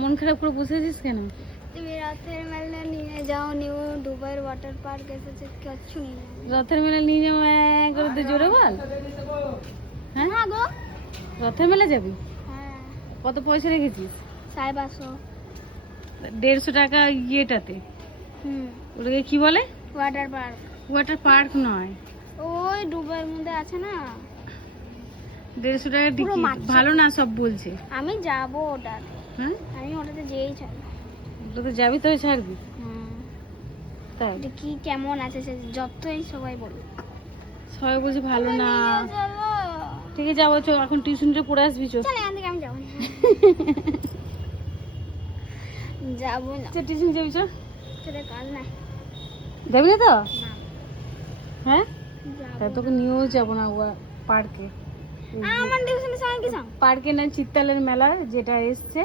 মন খারাপ করে বসে আছিস কেন? তুমি রাতের মেলা নিয়ে যাও নিউ দুবাইয়ের ওয়াটার পার্ক এসেছে কিচ্ছু নিয়ে যাও রথের মেলা নিয়ে যাবো করে তো জোরে বল। হ্যাঁ হ্যাঁ গো রথের মেলা যাবি? হ্যাঁ কত পয়সা রেখেছিস? 550 150 টাকা ইয়েটাতে, ওটাকে কি বলে? ওয়াটার পার্ক ওয়াটার পার্ক নয়, ওই দুবাইয়ের মধ্যে আছে না। 150 টাকা পুরো টিকিট। মাছ। ভালো না সব বলছে। আমি যাবো ওটাতে, হ্যাঁ আমি ওটাতে যেই ছাড়বো। ওটাতে যাবি তো ছাড়বি? তাই এটা কি কেমন আছে সে যতই সবাই বলুক। সবাই বলছে ভালো না। চলো ঠিক আছে যাবো, চো এখন টিউশনটা পড়ে আসবি, চো। চলো এখান থেকে আমি যাবো না। যাবো না টিউশন যাবি, চো। সেটা কাল নাই যাবি না তো? না হ্যাঁ যাবো তাই তোকে নিয়েও যাবো না পার্কে। আমার টিউশনের সঙ্গে কি সঙ্গ? পার্কে না চিত্তালের মেলা যেটা এসছে